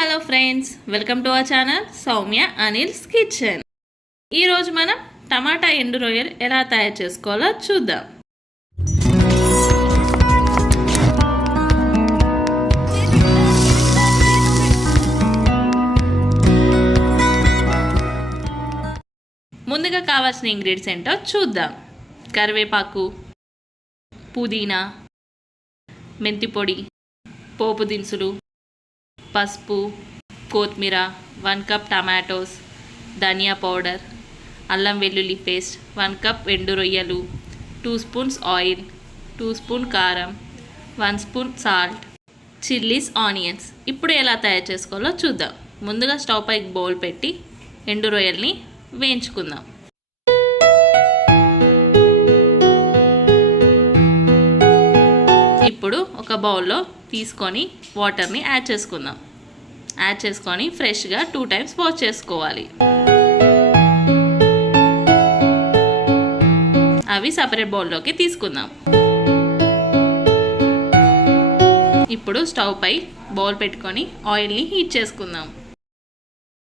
Hello friends, welcome to our channel Soumya Anil's kitchen. ఈరోజు మనం టమాటా ఎండు రొయ్యలు ఎలా తయారు చేసుకోవాలో చూద్దాం. ముందుగా కావాల్సిన ఇంగ్రీడియంట్స్ ఏంటో చూద్దాం. కరివేపాకు, పుదీనా, మెంతి పొడి, పోపు దినుసులు, పసుపు, కొత్తిమీర, 1 కప్ టమాటోస్, ధనియా పౌడర్, అల్లం వెల్లుల్లి పేస్ట్, 1 కప్ ఎండు రొయ్యలు, 2 స్పూన్స్ ఆయిల్, 2 స్పూన్ కారం, 1 స్పూన్ సాల్ట్, చిల్లీస్, ఆనియన్స్. ఇప్పుడు ఎలా తయారు చేసుకోవాలో చూద్దాం. ముందుగా స్టవ్ పై బౌల్ పెట్టి ఎండు రొయ్యల్ని వేయించుకుందాం. ఇప్పుడు ఒక బౌల్లో తీసుకొని వాటర్ని యాడ్ చేసుకొని ఫ్రెష్గా 2 టైమ్స్ వాష్ చేసుకోవాలి. అవి సపరేట్ బౌల్లోకి తీసుకుందాం. ఇప్పుడు స్టవ్ పై బౌల్ పెట్టుకొని ఆయిల్ని హీట్ చేసుకుందాం.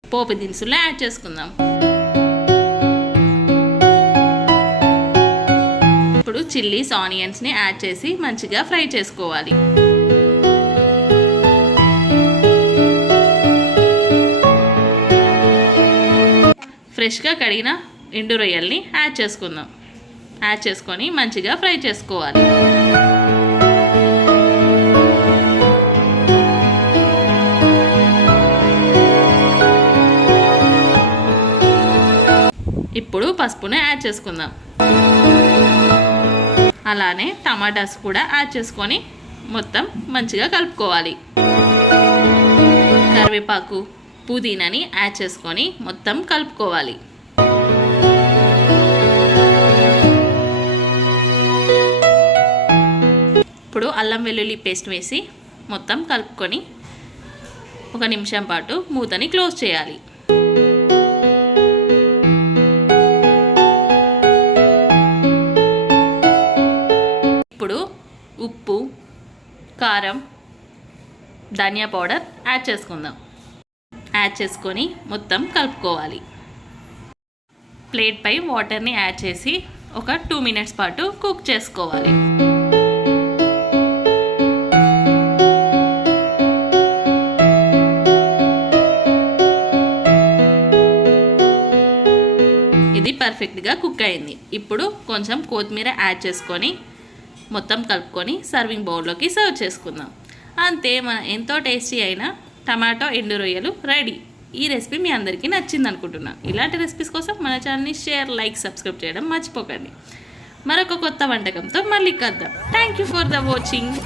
పోపు దినుసులు యాడ్ చేసుకుందాం. ఇప్పుడు చిల్లీస్, ఆనియన్స్ని యాడ్ చేసి మంచిగా ఫ్రై చేసుకోవాలి. ఫ్రెష్గా కడిగిన ఎండు రొయ్యల్ని యాడ్ చేసుకొని మంచిగా ఫ్రై చేసుకోవాలి. ఇప్పుడు పసుపుని యాడ్ చేసుకుందాం. అలానే టమాటాస్ కూడా యాడ్ చేసుకొని మొత్తం మంచిగా కలుపుకోవాలి. కరివేపాకు, పుదీనాని యాడ్ చేసుకొని మొత్తం కలుపుకోవాలి. ఇప్పుడు అల్లం వెల్లుల్లి పేస్ట్ వేసి మొత్తం కలుపుకొని 1 నిమిషం పాటు మూతని క్లోజ్ చేయాలి. ఇప్పుడు ఉప్పు, కారం, ధనియా పౌడర్ యాడ్ చేసుకొని మొత్తం కలుపుకోవాలి. ప్లేట్పై వాటర్ని యాడ్ చేసి ఒక 2 మినిట్స్ పాటు కుక్ చేసుకోవాలి. ఇది పర్ఫెక్ట్గా కుక్ అయింది. ఇప్పుడు కొంచెం కొత్తిమీర యాడ్ చేసుకొని మొత్తం కలుపుకొని సర్వింగ్ బౌల్లోకి సర్వ్ చేసుకుందాం. అంతే, మన ఎంతో టేస్టీ అయిన టమాటో ఎండు రొయ్యలు రెడీ. ఈ రెసిపీ మీ అందరికీ నచ్చింది అనుకుంటున్నాను. ఇలాంటి రెసిపీస్ కోసం మన ఛానల్ని షేర్, లైక్, సబ్స్క్రైబ్ చేయడం మర్చిపోకండి. మరొక కొత్త వంటకంతో మళ్ళీ కలుద్దాం. Thank you for the watching.